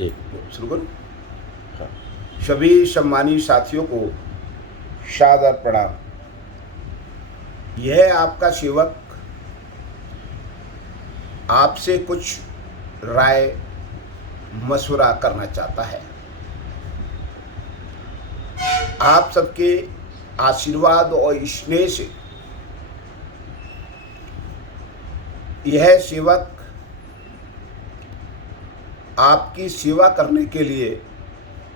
एक शुरू करूं? हाँ। सभी सम्मानित साथियों को सादर प्रणाम। यह आपका सेवक आपसे कुछ राय मशवरा करना चाहता है। आप सबके आशीर्वाद और स्नेह से यह सेवक आपकी सेवा करने के लिए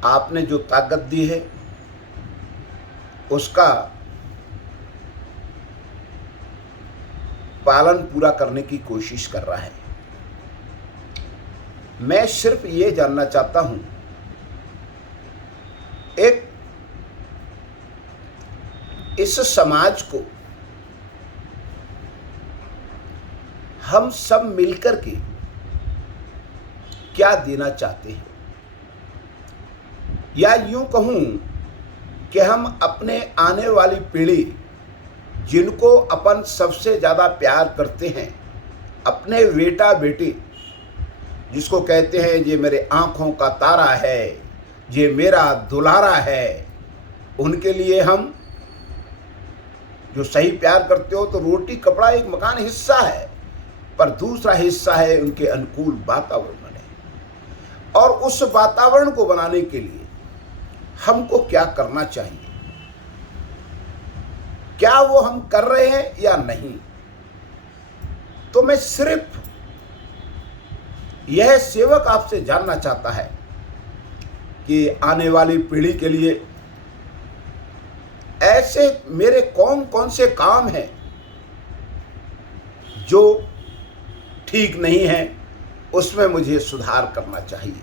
आपने जो ताकत दी है उसका पालन पूरा करने की कोशिश कर रहा है। मैं सिर्फ ये जानना चाहता हूं, एक इस समाज को हम सब मिलकर के क्या देना चाहते हैं, या यूं कहूं कि हम अपने आने वाली पीढ़ी जिनको अपन सबसे ज़्यादा प्यार करते हैं, अपने बेटा बेटी जिसको कहते हैं ये मेरे आँखों का तारा है, ये मेरा दुलारा है, उनके लिए हम जो सही प्यार करते हो तो रोटी कपड़ा एक मकान हिस्सा है, पर दूसरा हिस्सा है उनके अनुकूल वातावरण बने। और उस वातावरण को बनाने के लिए हमको क्या करना चाहिए, क्या वो हम कर रहे हैं या नहीं। तो मैं सिर्फ यह सेवक आपसे जानना चाहता है कि आने वाली पीढ़ी के लिए ऐसे मेरे कौन कौन से काम हैं जो ठीक नहीं है, उसमें मुझे सुधार करना चाहिए।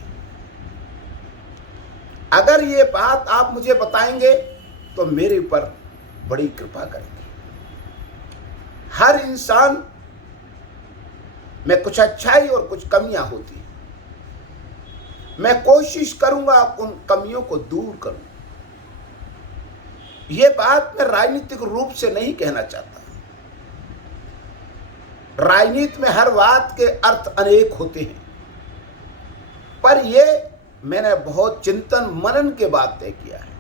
अगर ये बात आप मुझे बताएंगे तो मेरे ऊपर बड़ी कृपा करेंगे। हर इंसान में कुछ अच्छाई और कुछ कमियां होती हैं। मैं कोशिश करूंगा उन कमियों को दूर करूं। ये बात मैं राजनीतिक रूप से नहीं कहना चाहता। राजनीति में हर बात के अर्थ अनेक होते हैं, पर ये मैंने बहुत चिंतन मनन के बाद तय किया है।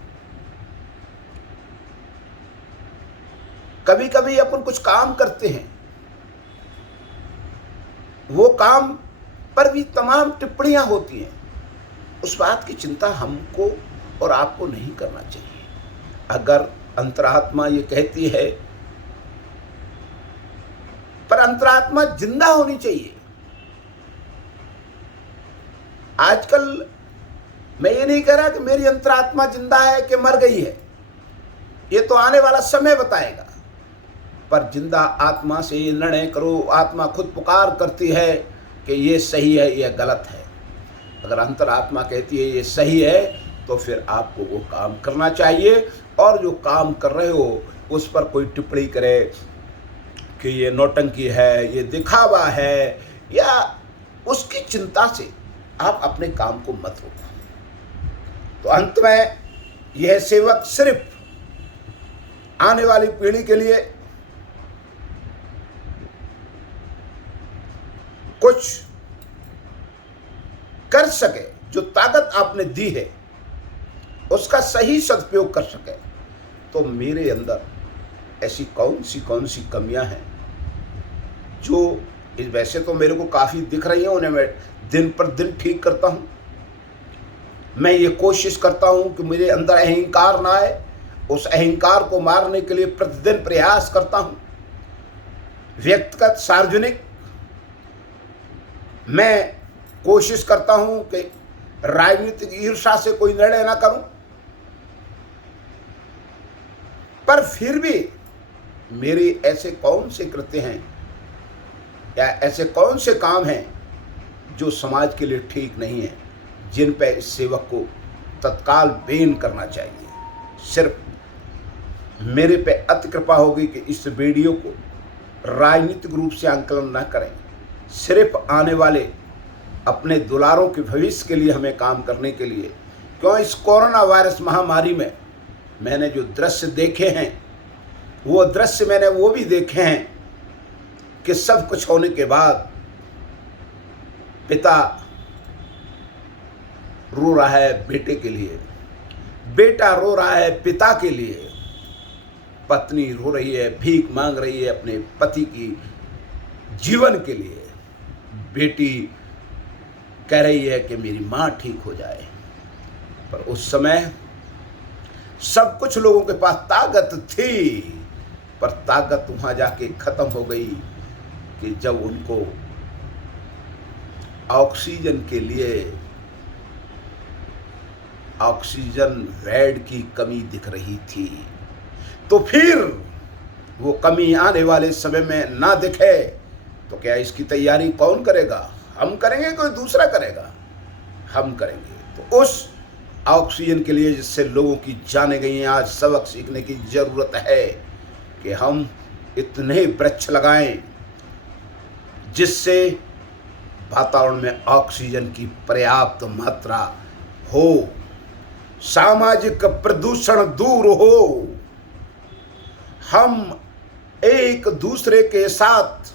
कभी कभी अपन कुछ काम करते हैं, वो काम पर भी तमाम टिप्पणियां होती हैं। उस बात की चिंता हमको और आपको नहीं करना चाहिए। अगर अंतरात्मा ये कहती है, पर अंतरात्मा जिंदा होनी चाहिए। आजकल मैं ये नहीं कह रहा कि मेरी अंतरात्मा जिंदा है कि मर गई है, ये तो आने वाला समय बताएगा। पर जिंदा आत्मा से ये निर्णय करो, आत्मा खुद पुकार करती है कि ये सही है, ये गलत है। अगर अंतरात्मा कहती है ये सही है, तो फिर आपको वो काम करना चाहिए। और जो काम कर रहे हो उस पर कोई टिप्पणी करे कि ये नौटंकी है, ये दिखावा है, या उसकी चिंता से आप अपने काम को मत रोको। तो अंत में यह सेवक सिर्फ आने वाली पीढ़ी के लिए कुछ कर सके, जो ताकत आपने दी है उसका सही सदुपयोग कर सके। तो मेरे अंदर ऐसी कौन सी कमियां हैं जो वैसे तो मेरे को काफ़ी दिख रही हैं, उन्हें मैं दिन पर दिन ठीक करता हूं। मैं ये कोशिश करता हूं कि मेरे अंदर अहंकार ना आए, उस अहंकार को मारने के लिए प्रतिदिन प्रयास करता हूं। व्यक्तिगत सार्वजनिक मैं कोशिश करता हूं कि राजनीतिक ईर्ष्या से कोई निर्णय ना करूं, पर फिर भी मेरे ऐसे कौन से कृत्य हैं या ऐसे कौन से काम हैं जो समाज के लिए ठीक नहीं है, जिन पे इस सेवक को तत्काल बैन करना चाहिए। सिर्फ मेरे पे अति कृपा होगी कि इस वीडियो को राजनीतिक रूप से आंकलन न करें। सिर्फ आने वाले अपने दुलारों के भविष्य के लिए हमें काम करने के लिए, क्यों इस कोरोना वायरस महामारी में मैंने जो दृश्य देखे हैं, वो दृश्य मैंने वो भी देखे हैं कि सब कुछ होने के बाद पिता रो रहा है बेटे के लिए, बेटा रो रहा है पिता के लिए, पत्नी रो रही है, भीख मांग रही है अपने पति की जीवन के लिए, बेटी कह रही है कि मेरी माँ ठीक हो जाए। पर उस समय सब कुछ लोगों के पास ताकत थी, पर ताकत वहां जाके खत्म हो गई कि जब उनको ऑक्सीजन के लिए ऑक्सीजन बेड की कमी दिख रही थी। तो फिर वो कमी आने वाले समय में ना दिखे तो क्या इसकी तैयारी कौन करेगा? हम करेंगे, कोई दूसरा करेगा? हम करेंगे। तो उस ऑक्सीजन के लिए जिससे लोगों की जाने गई हैं, आज सबक सीखने की जरूरत है कि हम इतने वृक्ष लगाएं जिससे वातावरण में ऑक्सीजन की पर्याप्त मात्रा हो, सामाजिक प्रदूषण दूर हो, हम एक दूसरे के साथ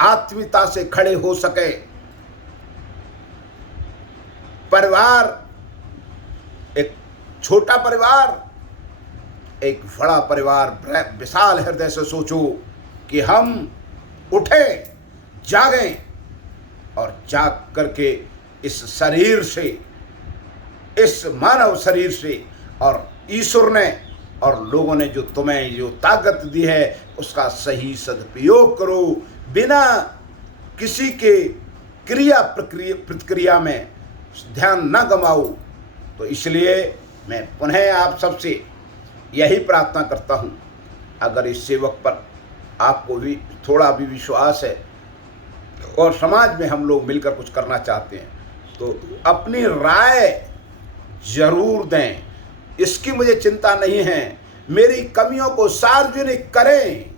आत्मीयता से खड़े हो सके। परिवार, एक छोटा परिवार, एक बड़ा परिवार, विशाल हृदय से सोचो कि हम उठें, जागें और जाग करके इस शरीर से, इस मानव शरीर से, और ईश्वर ने और लोगों ने जो तुम्हें जो ताकत दी है उसका सही सदुपयोग करो, बिना किसी के क्रिया प्रतिक्रिया में ध्यान न गमाओ। तो इसलिए मैं पुनः आप सबसे यही प्रार्थना करता हूँ, अगर इस सेवक पर आपको भी थोड़ा भी विश्वास है और समाज में हम लोग मिलकर कुछ करना चाहते हैं तो अपनी राय जरूर दें। इसकी मुझे चिंता नहीं है, मेरी कमियों को सार्वजनिक करें।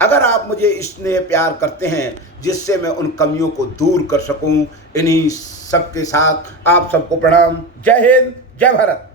अगर आप मुझे स्नेह प्यार करते हैं जिससे मैं उन कमियों को दूर कर सकूं, इन्हीं सबके साथ आप सबको प्रणाम। जय हिंद, जय भारत।